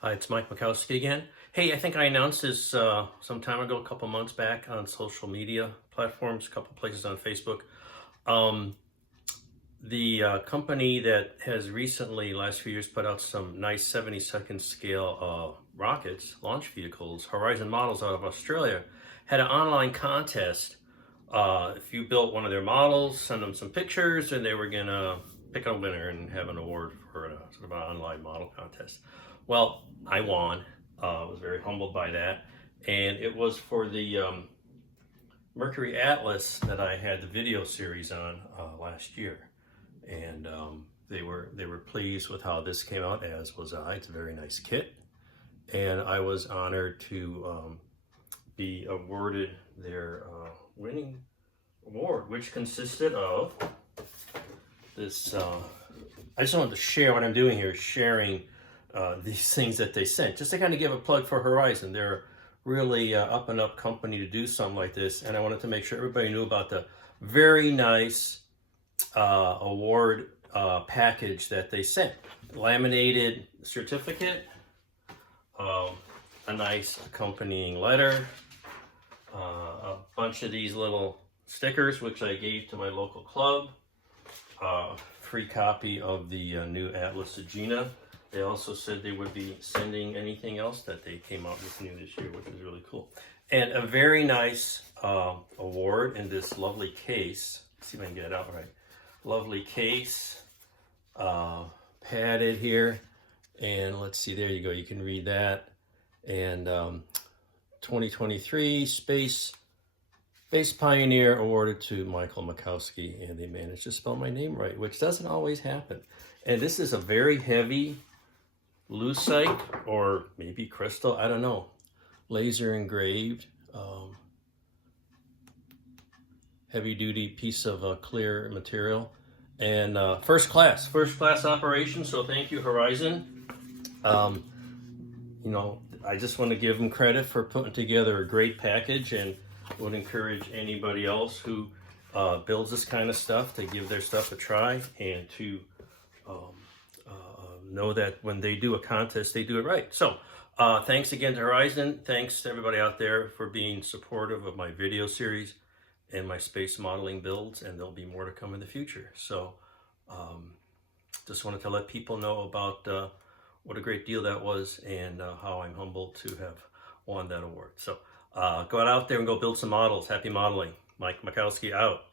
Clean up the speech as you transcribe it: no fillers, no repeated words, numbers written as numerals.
Hi, it's Mike Mikowski again. Hey, I think I announced this some time ago, a couple months back on social media platforms, a couple places on Facebook. Um, the company that has recently, last few years, put out some nice 72nd scale rockets, launch vehicles, Horizon models out of Australia, had an online contest. If you built one of their models, send them some pictures, and they were gonna pick a winner and have an award for a sort of an online model contest. Well, I won. I was very humbled by that, and it was for the Mercury-Atlas that I had the video series on last year, and they were pleased with how this came out, as was I. It's a very nice kit, and I was honored to be awarded their winning award, which consisted of this. I just wanted to share what I'm doing here, sharing these things that they sent, just to kind of give a plug for Horizon. They're really up and up company to do something like this, and I wanted to make sure everybody knew about the very nice award package that they sent. Laminated certificate, a nice accompanying letter, a bunch of these little stickers, which I gave to my local club, free copy of the new Atlas Agena. They also said they would be sending anything else that they came out with new this year, which is really cool. And a very nice award in this lovely case. Let's see if I can get it out right. Lovely case, padded here. And let's see, there you go. You can read that. And 2023 Space Pioneer awarded to Michael Mikowski, and they managed to spell my name right, which doesn't always happen. And this is a very heavy lucite, or maybe crystal, I don't know, laser engraved, heavy duty piece of clear material, and first class operation. So thank you, Horizon. You know, I just want to give them credit for putting together a great package, and would encourage anybody else who builds this kind of stuff to give their stuff a try, and to know that when they do a contest, they do it right. So thanks again to Horizon. Thanks to everybody out there for being supportive of my video series and my space modeling builds, and there'll be more to come in the future. So just wanted to let people know about what a great deal that was, and how I'm humbled to have won that award. So go out there and go build some models. Happy modeling. Mike Mikowski out.